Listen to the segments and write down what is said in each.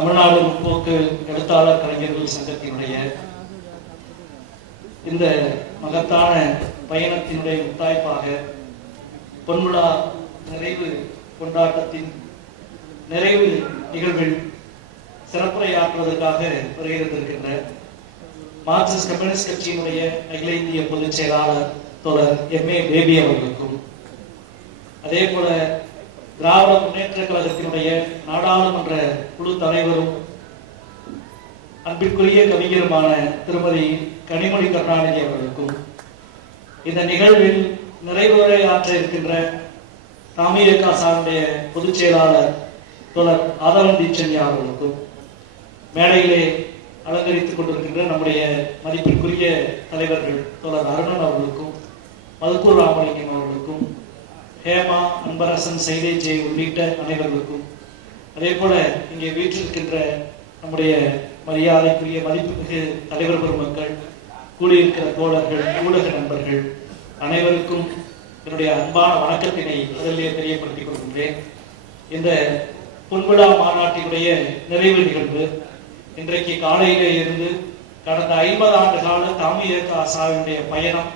தமிழ்நாடு முற்போக்கு எழுத்தாளர் கலைஞர்கள் சங்கத்தினுடைய இந்த மகத்தான பயணத்தினுடைய முத்தாய்ப்பாக பொன்விழா நிறைவு கொண்டாட்டத்தின் நிறைவு நிகழ்வில் சிறப்புரையாற்றுவதற்காக வருகிறந்திருக்கின்ற மார்க்சிஸ்ட் கம்யூனிஸ்ட் கட்சியினுடைய அகில இந்திய பொதுச் செயலாளர் தோழர் எம் ஏ பேபி அவர்களுக்கும் அதே போல திராவிட முன்னேற்ற கழகத்தினுடைய நாடாளுமன்ற குழு தலைவரும் அன்பிற்குரிய கவிஞருமான திருமதி கனிமொழி கருணாநிதி அவர்களுக்கும் இந்த நிகழ்வில் நிறைவுரை ஆற்ற இருக்கின்ற தாமியக்கா சாருடைய பொதுச் செயலாளர் தொடர் ஆதவன் தீட்சன்யா அவர்களுக்கும் மேடையிலே அலங்கரித்துக் கொண்டிருக்கின்ற நம்முடைய மதிப்பிற்குரிய தலைவர்கள் தொடர் அருணன் அவர்களுக்கும் மதுக்கூர் ராமலிங்கம் அவர்களுக்கும் ஹேமா அன்பரசன் சைலேஜே உள்ளிட்ட அனைவர்களுக்கும் அதே போல இங்கே வீற்றிருக்கின்ற நம்முடைய மரியாதைக்குரிய மதிப்புமிகு தலைவர் பெருமக்கள் கூடியிருக்கிற தோழர்கள் ஊடக நண்பர்கள் அனைவருக்கும் என்னுடைய அன்பான வணக்கத்தினை முதலிலே தெரியப்படுத்திக் கொள்கின்றேன். இந்த பொன்விழா மாநாட்டினுடைய நிறைவு நிகழ்வு இன்றைக்கு காலையிலே இருந்து கடந்த ஐம்பது ஆண்டு கால தாமியக்க ஆசாவினுடைய பயணம்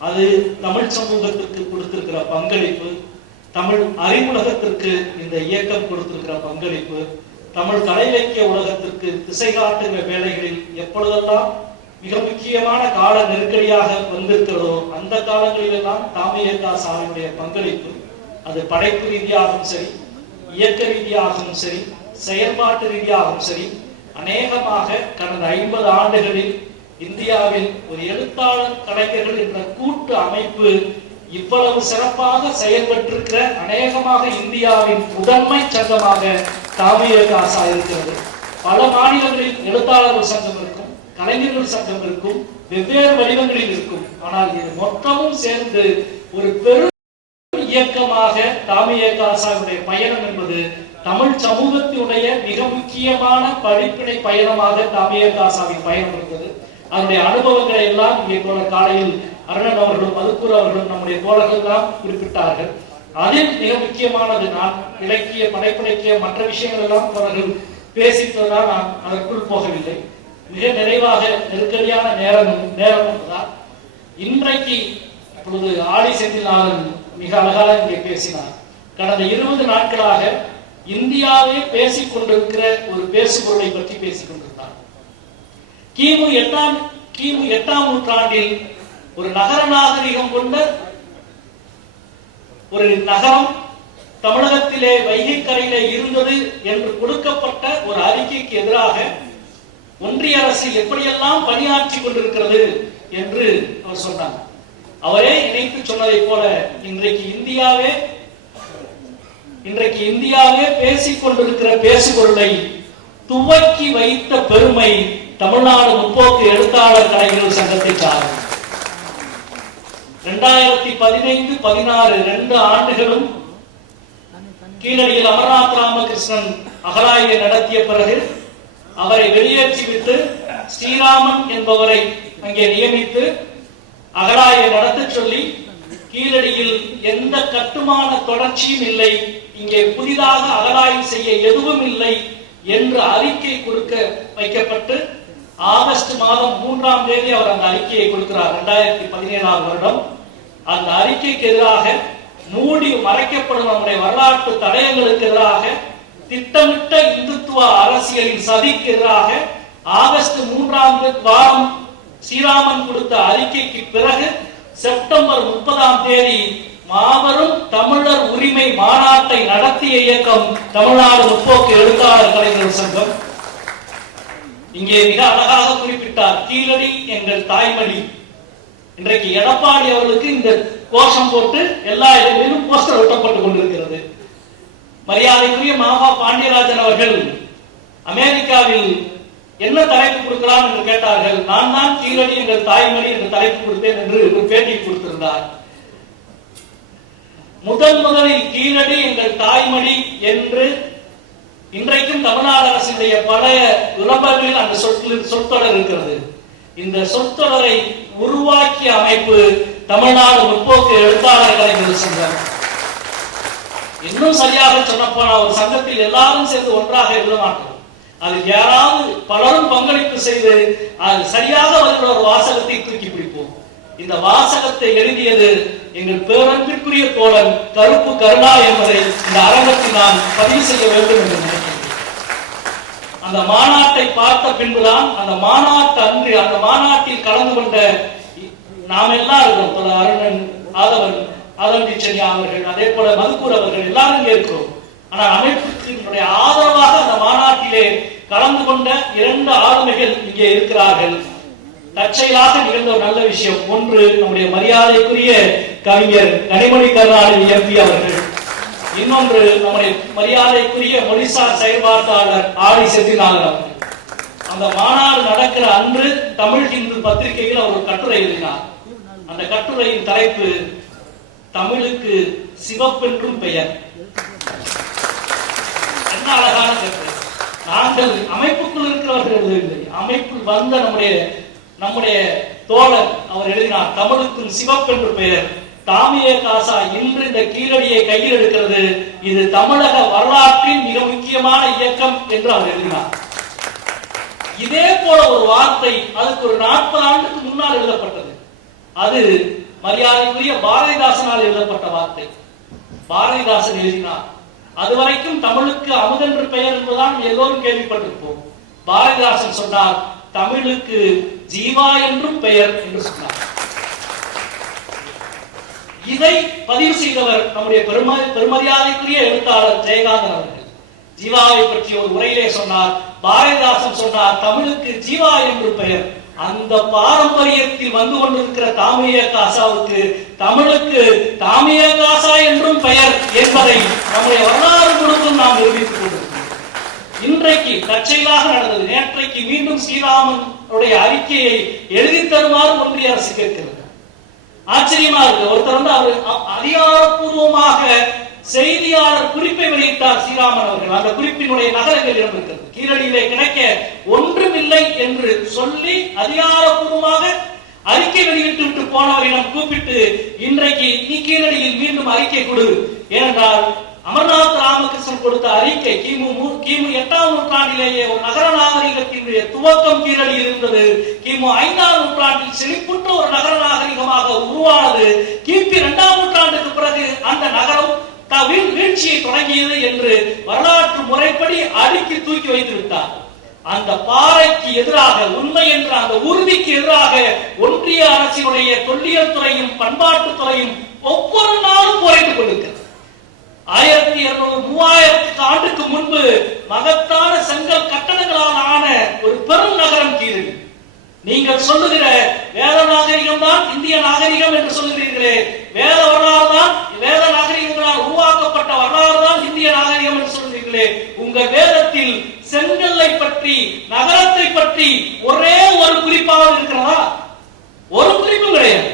அது தமிழ் சமூகத்திற்கு கொடுத்திருக்கிற பங்களிப்பு தமிழ் அறிவுலகத்திற்கு இந்த இயக்கம் கொடுத்திருக்கிற பங்களிப்பு தமிழ் கலை இலக்கிய உலகத்திற்கு திசை காட்டுகிற வேலைகளில் எப்பொழுதெல்லாம் மிக முக்கியமான கால நெருக்கடியாக வந்திருக்கிறதோ அந்த காலங்களிலெல்லாம் தாமியக்கா சாவினுடைய பங்களிப்பு அது படைப்பு ரீதியாகவும் சரி இயக்க ரீதியாகவும் சரி செயல்பாட்டு ரீதியாகவும் சரி அநேகமாக கடந்த ஐம்பது ஆண்டுகளில் இந்தியாவில் ஒரு எழுத்தாளர் கலைஞர்கள் என்ற கூட்டு அமைப்பு இவ்வளவு சிறப்பாக செயல்பட்டிருக்கிற அநேகமாக இந்தியாவின் முதன்மை சங்கமாக தாமியக ஆசா இருக்கிறது. பல மாநிலங்களில் எழுத்தாளர்கள் சங்கம் இருக்கும் கலைஞர்கள் சங்கம் இருக்கும் வெவ்வேறு வடிவங்களில் இருக்கும். ஆனால் இது மொத்தமும் சேர்ந்து ஒரு பெரும் இயக்கமாக தாமியக ஆசாவுடைய பயணம் என்பது தமிழ் சமூகத்தினுடைய மிக முக்கியமான படிப்பினை பயணமாக தாமியக பயணம் இருந்தது அதனுடைய அனுபவங்களை எல்லாம் இங்கே போல காலையில் அருணன் அவர்களும் மதுக்கூர் அவர்களும் நம்முடைய தோழர்கள் தான் குறிப்பிட்டார்கள். அதில் மிக முக்கியமானது நான் இலக்கிய படைப்பிலக்கிய மற்ற விஷயங்கள் எல்லாம் அவர்கள் பேசித்ததால் நான் அதற்குள் போகவில்லை. மிக நிறைவாக நெருக்கடியான நேரமும் நேரமும் தான் இன்றைக்கு இப்பொழுது ஆடி செந்தில்நாதன் மிக அழகாக இங்கே பேசினார். கடந்த இருபது நாட்களாக இந்தியாவே பேசிக் கொண்டிருக்கிற ஒரு பேசுபொருளை பற்றி பேசிக் கிமு எட்டாம் கிமு எட்டாம் நூற்றாண்டில் ஒரு நகர நாகரிகம் கொண்ட ஒரு நகரம் தமிழகத்திலே வைகை கரையிலே இருந்தது என்று கொடுக்கப்பட்ட ஒரு அறிக்கைக்கு எதிராக ஒன்றிய அரசு எப்படியெல்லாம் பணியாற்றி கொண்டிருக்கிறது என்று அவர் சொன்னார். அவரே இணைத்து சொன்னதை போல இன்றைக்கு இந்தியாவே இன்றைக்கு இந்தியாவே பேசிக் கொண்டிருக்கிற பேசுபொருளை துவக்கி வைத்த பெருமை தமிழ்நாடு முற்போக்கு எழுத்தாளர் கலைஞர்கள் சங்கத்தை சாரும் இரண்டாயிரத்தி பதினைந்து பதினாறு ரெண்டு ஆண்டுகளும் கீழடியில் அமர்நாத் ராமகிருஷ்ணன் அகலாய்வை நடத்திய பிறகு அவரை வெளியேற்றிவிட்டு ஸ்ரீராமன் என்பவரை அங்கே நியமித்து அகலாயை நடத்த சொல்லி கீழடியில் எந்த கட்டுமான தொடர்ச்சியும் இல்லை இங்கே புதிதாக அகலாய்வு செய்ய எதுவும் இல்லை என்று அறிக்கை கொடுக்க வைக்கப்பட்டு ஆகஸ்ட் மாதம் மூன்றாம் தேதி அவர் அந்த அறிக்கையை கொடுக்கிறார். இரண்டாயிரத்தி பதினேழாம் வருடம். அந்த அறிக்கைக்கு எதிராக மூடி மறைக்கப்படும் நம்முடைய வரலாற்று தடயங்களுக்கு எதிராக திட்டமிட்ட இந்துத்துவ அரசியலின் சதிக்கு எதிராக ஆகஸ்ட் மூன்றாம் வாரம் ஸ்ரீராமன் கொடுத்த அறிக்கைக்கு பிறகு செப்டம்பர் முப்பதாம் தேதி மாபெரும் தமிழர் உரிமை மாநாட்டை நடத்திய இயக்கம் தமிழ்நாடு முற்போக்கு எழுத்தாளர் கலைஞர் சங்கம். இங்கே மிக அழகாக குறிப்பிட்டார் கீழடி எங்கள் தாய்மொழி. இன்றைக்கு எடப்பாடி அவர்களுக்கு இந்த கோஷம் போட்டு எல்லா இடங்களிலும் போஸ்டர் ஒட்டப்பட்டுக் கொண்டிருக்கிறது. மரியாதைக்குரிய மாமா பாண்டியராஜன் அவர்கள் அமெரிக்காவில் என்ன தலைப்பு கொடுக்கலாம்? என்று கேட்டார்கள். நான் தான் கீழடி எங்கள் தாய்மொழி என்று தலைப்பு கொடுத்தேன் என்று ஒரு பேட்டி கொடுத்திருந்தார். முதன் முதலில் கீழடி எங்கள் தாய்மொழி என்று இன்றைக்கும் தமிழ்நாடு அரசினுடைய பல விளம்பரங்களில் அந்த சொற்கள் சொற்றொடர் இருக்கிறது. இந்த சொற்றொடரை உருவாக்கிய அமைப்பு தமிழ்நாடு முற்போக்கு எழுத்தாளர் கலைஞர் சங்கம் இன்னும் சரியாக சொன்னப்போனா ஒரு சங்கத்தில் எல்லாரும் சேர்ந்து ஒன்றாக எழுத மாட்டோம். அது யாராவது பலரும் பங்களிப்பு செய்து அது சரியாக வருகிற ஒரு வாசகத்தை தூக்கி பிடிப்போம். இந்த வாசகத்தை எழுதியது எங்கள் பேரன்பிற்குரிய தோழன் கருப்பு கருணா என்பதை இந்த அரங்கத்தில் நாம் பதிவு செய்ய வேண்டும் என்று நினைக்கிறேன் அந்த மாநாட்டை பார்த்த பின்புதான் அந்த மாநாட்டு அன்று அந்த மாநாட்டில் கலந்து கொண்ட நாம் எல்லாம் இருக்கிறோம். பல அருணன் ஆதவன் ஆதவன் டிச்சனியா அவர்கள் அதே போல மதுக்கூர் அவர்கள் எல்லாரும் இங்கே இருக்கிறோம். ஆனால் அமைப்புக்கு ஆதரவாக அந்த மாநாட்டிலே கலந்து கொண்ட இரண்டு ஆளுமைகள் இங்கே இருக்கிறார்கள். தற்செயலாக நிகழ்ந்த ஒரு நல்ல விஷயம். ஒன்று நம்முடைய மரியாதைக்குரிய கவிஞர் கனிமொழி கருணாநிதி எம்பி அவர்கள். இன்னொன்று நம்முடைய மரியாதைக்குரிய மொழிசார் செயல்பாட்டாளர் ஆடி செந்திநாதன் அவர்கள். அந்த மாநாடு நடக்கிற அன்று தமிழ் இந்து பத்திரிகையில் அவர் ஒரு கட்டுரை எழுதினார். அந்த கட்டுரையின் தலைப்பு தமிழுக்கு சிவப்பென்றும் பெயர். என்ன அழகான கட்டுரை. நாங்கள் அமைப்புக்குள் இருக்கிறவர்கள் எழுதவில்லை அமைப்பில் வந்த நம்முடைய நம்முடைய தோழர் அவர் எழுதினார் தமிழுக்கும் சிவப்பென்று பெயர். தாமிய காசா இன்று இந்த கீழடியை கையில் எடுக்கிறது. இது தமிழக வரலாற்றின் மிக முக்கியமான இயக்கம் என்று அவர் எழுதினார். இதே போல ஒரு வார்த்தை அதுக்கு ஒரு நாற்பது ஆண்டுக்கு முன்னால் எழுதப்பட்டது. அது மரியாதைக்குரிய பாரதிதாசனால் எழுதப்பட்ட வார்த்தை. பாரதிதாசன் எழுதினார் அதுவரைக்கும் தமிழுக்கு அமுதென்று பெயர் என்பதுதான் எல்லோரும் கேள்விப்பட்டிருப்போம். பாரதிதாசன் சொன்னார் தமிழுக்கு ஜீவா என்றும் பெயர் என்று சொன்னார். இதை பதிவு செய்தவர் நம்முடைய பெருமை பெருமரியாதைக்குரிய எழுத்தாளர் ஜெயகாந்தன் அவர்கள். ஜீவாவை பற்றி ஒரு உரையிலே சொன்னார் பாரதிதாசன் சொன்னார் தமிழுக்கு ஜீவா என்று பெயர். அந்த பாரம்பரியத்தில் வந்து கொண்டிருக்கிற தாமிய காசாவுக்கு தமிழுக்கு தாமிய காசா என்றும் பெயர் என்பதை நம்முடைய தற்செயலாக நடந்தது. நேற்றைக்கு மீண்டும் ஸ்ரீராமன் அறிக்கையை எழுதி தருமாறு ஒன்றிய அரசு கேட்கிறது. ஆச்சரியமா இருக்கு. ஒருத்தர் வந்து அவர் அதிகாரப்பூர்வமாக செய்தியாளர் குறிப்பை வெளியிட்டார் ஸ்ரீராமன் அவர்கள். அந்த குறிப்பினுடைய நகரங்கள் இருக்கிறது கீழடியிலே கிடைக்க ஒன்றுமில்லை என்று சொல்லி அதிகாரப்பூர்வமாக அறிக்கை வெளியிட்டு விட்டு போனவரிடம் கூப்பிட்டு இன்றைக்கு நீ கீழடியில் மீண்டும் அறிக்கை கொடு. ஏனென்றால் அமர்நாத் ராமகிருஷ்ணன் கொடுத்த அறிக்கை கிமு கிமு எட்டாம் நூற்றாண்டிலேயே ஒரு நகர நாகரிகத்தினுடைய துவக்கம் கீழடியில் இருந்தது. கிமு ஐந்தாம் நூற்றாண்டில் செழிப்புற்ற ஒரு நகர நாகரிகமாக உருவானது. கிபி இரண்டாம் நூற்றாண்டுக்கு பிறகு அந்த நகரம் வீழ்ச்சியை தொடங்கியது என்று வரலாற்று முறைப்படி அடுக்கி தூக்கி வைத்து விட்டார் அந்த பாறைக்கு எதிராக உண்மை என்ற அந்த உறுதிக்கு எதிராக ஒன்றிய அரசினுடைய தொல்லியல் துறையும் பண்பாட்டு துறையும் ஒவ்வொரு நாள் போராடிக் கொண்டிருக்கிறது ஆயிரத்தி இருநூறு மூவாயிரத்துக்கு ஆண்டுக்கு முன்பு மகத்தான செங்கல் கட்டடங்களால் ஆன ஒரு பெரும் நகரம் கீழடி நீங்கள் சொல்லுகிற வேத நாகரிகம் தான் இந்திய நாகரிகம் என்று சொல்லுகிறீர்களே வேத வரலாறு தான் வேத நாகரிகங்களால் உருவாக்கப்பட்ட வரலாறு தான் இந்திய நாகரிகம் என்று சொல்லுகிறீர்களே உங்க வேதத்தில் செங்கல்லை பற்றி நகரத்தை பற்றி ஒரே ஒரு குறிப்பாக இருக்கிறதா ஒரு குறிப்பும் கிடையாது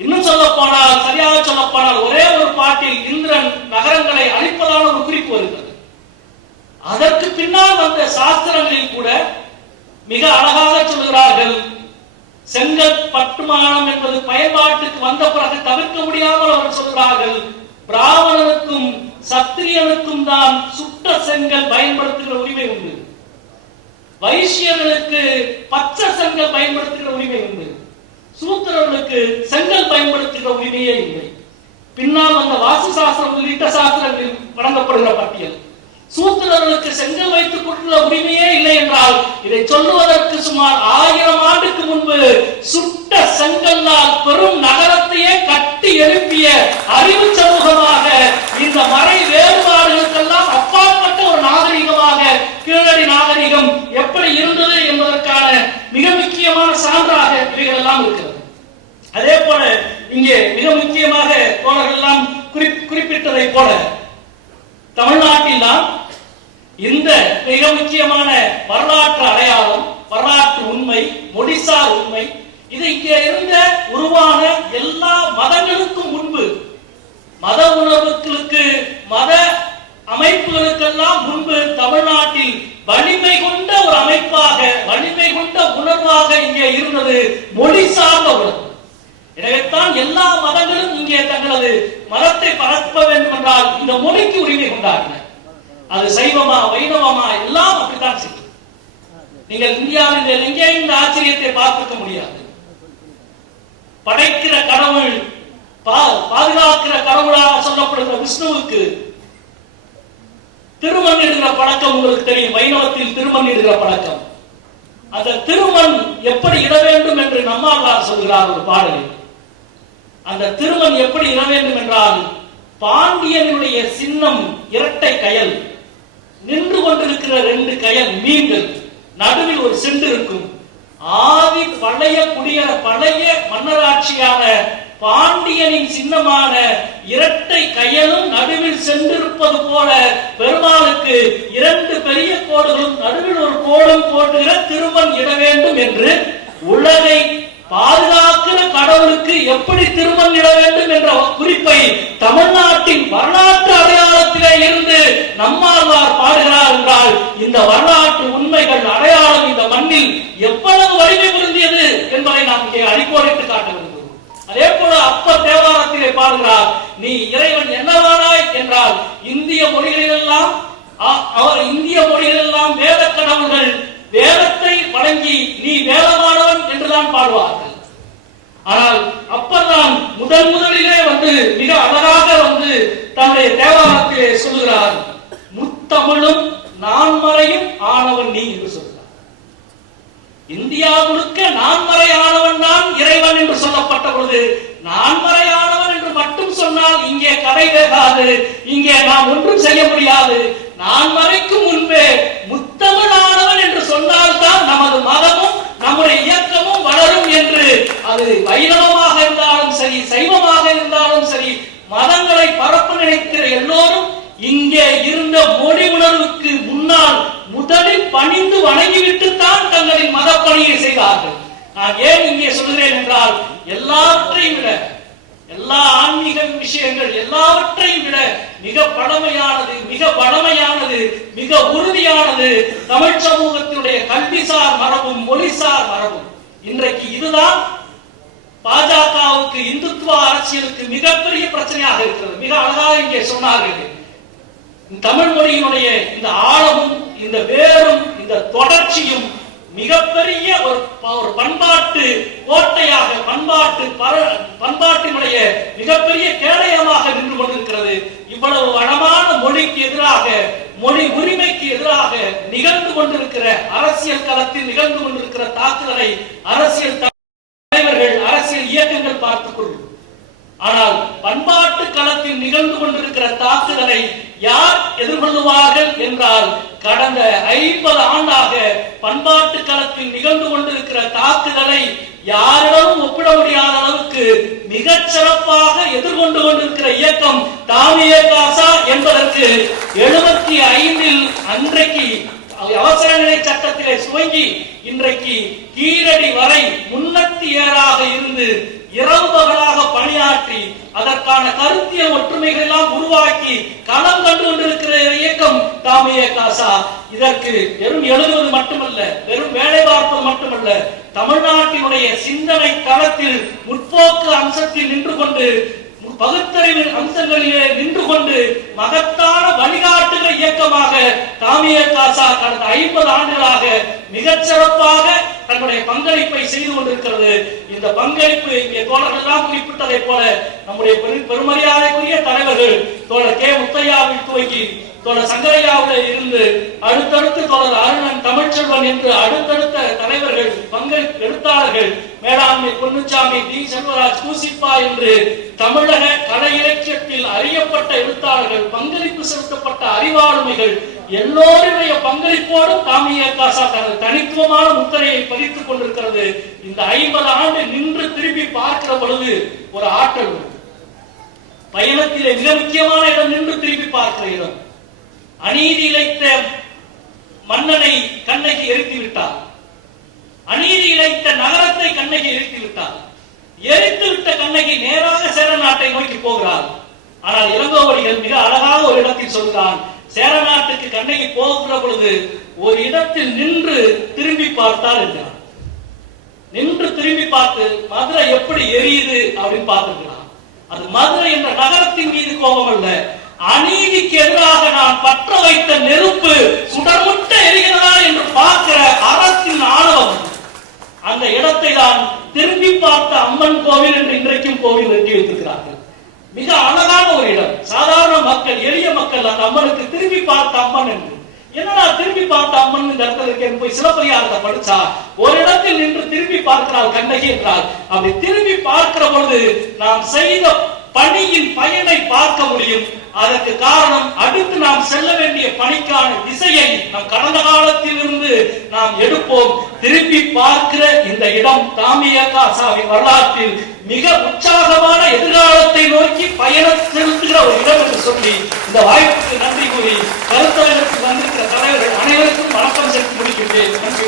இன்னும் சொல்ல போனால் சரியாக சொல்ல போனால் ஒரே நாட்டில் இந்திரன் நகரங்களை அழிப்பதான ஒரு குறிப்பு வருகிறது. அதற்கு பின்னால் வந்த சாஸ்திரங்களில் கூட மிக அழகாக சொல்கிறார்கள் செங்கல் பட்டுமானம் என்பது பயன்பாட்டுக்கு வந்த பிறகு தவிர்க்க முடியாமல் அவர் சொல்கிறார்கள் பிராமணனுக்கும் சத்திரியனுக்கும் தான் சுட்ட செங்கல் பயன்படுத்துகிற உரிமை உண்டு. வைசியர்களுக்கு பச்சை செங்கல் பயன்படுத்துகிற உரிமை உண்டு. சூத்திரர்களுக்கு செங்கல் பயன்படுத்துகிற உரிமையே இல்லை. பின்னால் வந்த வாசு சாஸ்திரம் உள்ளிட்ட சாஸ்திரங்களில் வழங்கப்படுகிற பட்டியல். சூத்திரர்களுக்கு செங்கல் வைத்துக் கொண்டுள்ள உரிமையே இல்லை என்றால் இதை சொல்லுவதற்கு சுமார் ஆயிரம் ஆண்டுக்கு முன்பு சுட்ட செங்கல்லால் பெரும் நகரத்தையே கட்டி எழுப்பிய அறிவு சமூகமாக இந்த மறை வேறுபாடுகளுக்கெல்லாம் அப்பாற்பட்ட ஒரு நாகரிகமாக கீழடி நாகரிகம் எப்படி இருந்தது என்பதற்கான மிக முக்கியமான சான்றாக இவைகள் எல்லாம் இருக்கிறது. அதே போல இங்கே மிக முக்கியமாக தோழர்கள் எல்லாம் குறிப்பிட்டதை போல தமிழ்நாட்டில் தான் இந்த மிக முக்கியமான வரலாற்று அடையாளம் வரலாற்று உண்மை மொழிசார் உண்மை இதை இங்கே இருந்த உருவான எல்லா மதங்களுக்கும் முன்பு மத உணர்வுகளுக்கு மத அமைப்புகளுக்கெல்லாம் முன்பு தமிழ்நாட்டில் வலிமை கொண்ட ஒரு அமைப்பாக வலிமை கொண்ட உணர்வாக இங்கே இருந்தது மொழி சார்ந்த உணர்வு எனவேத்தான் எல்லா மதங்களும் இங்கே தங்களது மதத்தை பரப்ப வேண்டும் என்றால் இந்த மொழிக்கு உரிமை கொண்டாடின அது சைவமா வைணவமா எல்லாம் அப்படித்தான் செய்யும். நீங்கள் இந்தியாவில் வேறு எங்கேயும் இந்த ஆச்சரியத்தை பார்த்திருக்க முடியாது. படைக்கிற கடவுள் பா- பாதுகாக்கிற கடவுளாக சொல்லப்படுகிற விஷ்ணுவுக்கு திருமண் இடுகிற பழக்கம் உங்களுக்கு தெரியும். வைணவத்தில் திருமண் இடுகிற பழக்கம். அந்த திருமண் எப்படி இட வேண்டும் என்று நம்மாழ்வார் சொல்கிறார் ஒரு பாடலில். அந்த திருமண் எப்படி இட வேண்டும் என்றால் பாண்டியனுடைய சின்னம் இரட்டை கயல். நின்று கொண்டிருக்கிற ரெண்டு கயல் மீன்கள். நடுவில் ஒரு செண்டு இருக்கும். ஆதி பழைய குடியர பழைய மன்னராட்சியான பாண்டியனின் சின்னமான இரட்டை கயலும் நடுவில் சென்றிருப்பது போல பெருமாளுக்கு இரண்டு பெரிய கோடுகளும் நடுவில் ஒரு கோடும் போட்டுகிற திருமன் இட வேண்டும் என்று உலகை பாதுகாக்கிற கடவுள் எப்படி திருமண் இட வேண்டும் என்ற குறிப்பை தமிழ்நாட்டின் வரலாற்று அடையாளத்திலே இருந்து நம்மாழ்வார் பாடுகிறார் என்றால் இந்த வரலாற்று உண்மைகள் அடையாளம் இந்த மண்ணில் எவ்வளவு வலிமை பொருந்தியது என்பதை நாம் இங்கே அடிக்கோடிட்டு காட்ட விரும்புகிறோம். அதே போல அப்ப தேவாரத்திலே பாடுகிறார் நீ இறைவன் என்னவானாய்? என்றால் இந்திய மொழிகளிலெல்லாம் அவர் இந்திய மொழிகளெல்லாம் வேத கடவுள்கள் வேதத்தை வழங்கி நீ வேதமானவன் என்றுதான் பாடுவார்கள். ஆனால் அப்பதான் முதன் முதலிலே வந்து மிக அழகாக வந்து தன்னுடைய தேவாரத்திலே சொல்லுகிறார் முத்தமிழும் நான்மறையும் ஆனவன் நீ என்று சொல்கிறார். இந்தியா முழுக்க நான்மறையானவன் தான் இறைவன் என்று சொல்லப்பட்ட பொழுது நான்மறையானவன் என்று மட்டும் சொன்னால் இங்கே கடை வேகாது இங்கே நாம் ஒன்றும் செய்ய முடியாது. நான்மறைக்கு முன்பே முத்தமிழானவன் என்று சொன்னால்தான் நமது மதமும் நம்முடைய இயக்கமும் வளரும் என்று அது வைணவமாக பரப்ப நினைக்கிற எல்லோரும் இங்கே இருந்த மொழி உணர்வுக்கு முன்னால் முதலில் பணிந்து வணங்கிவிட்டு தான் தங்களின் மதப்பணியை செய்தார்கள். நான் ஏன் இங்கே சொல்கிறேன் என்றால் எல்லாவற்றையும் விட எல்லா ஆன்மீக விஷயங்கள் எல்லாவற்றையும் விட மிக பழமையானது மிக பழமையானது மிக உறுதியானது தமிழ் சமூகத்தினுடைய கல்விசார் மரபும் மொழிசார் மரபும். இன்றைக்கு இதுதான் பாஜகவுக்கு இந்துத்துவ அரசியலுக்கு மிகப்பெரிய பிரச்சனையாக இருக்கிறது. மிக அழகாக இங்கே சொன்னார்கள். தமிழ் மொழியினுடைய இந்த ஆழமும் இந்த வேரும் இந்த தொடர்ச்சியும் மிகப்பெரிய ஒரு ஒரு பண்பாட்டு கோட்டையாக பண்பாட்டு பர- பண்பாட்டினுடைய மிகப்பெரிய கேடயமாக நின்று கொண்டிருக்கிறது. இவ்வளவு வளமான மொழிக்கு எதிராக மொழி உரிமைக்கு எதிராக நிகழ்ந்து கொண்டிருக்கிற அரசியல் களத்தில் நிகழ்ந்து கொண்டிருக்கிற தாக்குதலை அரசியல் தலைவர்கள் அரசியல் இயக்கங்கள் பார்த்துக் கொள்ளும் ஆனால் பண்பாட்டு களத்தில் நிகழ்ந்து கொண்டிருக்கிற தாக்குதலை யார் எதிர்கொள்ளுவார்கள் என்றால் கடந்த ஐம்பது ஆண்டாக பண்பாட்டு களத்தில் நிகழ்ந்து கொண்டிருக்கிற தாக்குதலை யாரிடமும் ஒப்பிட முடியாத அளவுக்கு மிகச் சிறப்பாக எதிர்கொண்டு கொண்டிருக்கிற இயக்கம் தாமிய காசா என்பதற்கு எழுபத்தி ஐந்தில் அன்றைக்கு அவசர நிலை சட்டத்திலே சுவங்கி இன்றைக்கு கீழடி வரை முன் ஏறாக இருந்து இரவு பகலாக பணியாற்றி அதற்கான கருத்திய ஒற்றுமைகள் எல்லாம் உருவாக்கி களம் கண்டு கொண்டிருக்கிற இயக்கம் தாமிய காசா. இதற்கு வெறும் எழுதுவது மட்டுமல்ல வெறும் வேலை பார்ப்பது மட்டுமல்ல தமிழ்நாட்டினுடைய சிந்தனை களத்தில் முற்போக்கு அம்சத்தில் நின்று கொண்டு பகுத்தறிவின் அம்சங்களிலே நின்று கொண்டு மகத்தான வழிகாட்டுகிற இயக்கமாக தாமிய காசா கடந்த ஐம்பது ஆண்டுகளாக மிகச்சிறப்பாக தன்னுடைய பங்களிப்பை செய்து கொண்டிருக்கிறது. இந்த பங்களிப்பு இங்கே தோழர்கள் எல்லாம் குறிப்பிட்டதை போல நம்முடைய பெருமரியாதைக்குரிய தலைவர்கள் தோழர் கே. முத்தையாவில் துவக்கி தொடர் சங்கரையாவில் இருந்து அடுத்தடுத்து தொடர் அருணன் தமிழ்ச்செல்வன் என்று அடுத்தடுத்த தலைவர்கள் பங்களிப்பு எழுத்தாளர்கள் மேலாண்மை பொன்னுச்சாமி டி. செல்வராஜ் கூசிப்பா என்று தமிழக கலை இலக்கியத்தில் அறியப்பட்ட எழுத்தாளர்கள் பங்களிப்பு செலுத்தப்பட்ட அறிவாளுமைகள் எல்லோருடைய பங்களிப்போடும் தாமிய காசா தனது தனித்துவமான முத்திரையை பதித்துக் கொண்டிருக்கிறது. இந்த ஐம்பது ஆண்டு நின்று திரும்பி பார்க்கிற பொழுது ஒரு ஆற்றல் பயணத்திலே மிக முக்கியமான இடம் நின்று திரும்பி பார்க்கிற இடம். அநீதி இழைத்த மன்னனை கண்ணகி எரித்து விட்டார். அநீதி இழைத்த நகரத்தை கண்ணகி எரித்து விட்டார். எரித்து விட்ட கண்ணகி நேராக சேர நாட்டை நோக்கி போகிறார். ஆனால் இளங்கோவடிகள் மிக அழகாக ஒரு இடத்தில் சொல்கிறான் சேர நாட்டுக்கு கண்ணகி போகிற பொழுது ஒரு இடத்தில் நின்று திரும்பி பார்த்தார் என்றார் நின்று திரும்பி பார்த்து மதுரை எப்படி எரியுது? அப்படின்னு பார்த்துக்கிறான் அது மதுரை என்ற நகரத்தின் மீது கோபம் அல்ல அநீதிக்கு எதிராக நான் பற்ற வைத்த நெருப்பு சுடர்முட்ட எரிகிறதா என்று பார்க்கிற அறத்தின் ஆணவம். அந்த இடத்தை தான் திரும்பி பார்த்த அம்மன் கோவில் என்று இன்றைக்கும் கோவில் வெட்டி வைத்திருக்கிறார்கள். மிக அழகான ஒரு இடம். சாதாரண மக்கள் எளிய மக்கள் அந்த அம்மனுக்கு திரும்பி பார்த்த அம்மன் என்று. என்னடா திரும்பி பார்த்த அம்மன் இந்த இடத்துல இருக்கேன் போய் சிலப்பதிகாரத்தை படிச்சா ஒரு இடத்தில் நின்று திரும்பி பார்க்கிறாள் கண்ணகி என்றால் அப்படி திரும்பி பார்க்கிற பொழுது நாம் செய்த பணியின் பயனை பார்க்க முடியும். அதற்கு காரணம் அடுத்து நாம் செல்ல வேண்டிய பணிக்கான திசையை நம் கடந்த காலத்தில் இருந்து நாம் எடுப்போம். திருப்பி பார்க்கிற இந்த இடம் தாமியகாசாவின் வரலாற்றில் மிக உற்சாகமான எதிர்காலத்தை நோக்கி பயணம் செலுத்துகிற ஒரு இடம் என்று சொல்லி இந்த வாய்ப்புக்கு நன்றி கூறி கருத்தரங்களுக்கு வந்திருக்கிற தலைவர்கள் அனைவருக்கும் வணக்கம் செலுத்தி முடிக்கின்றேன். நன்றி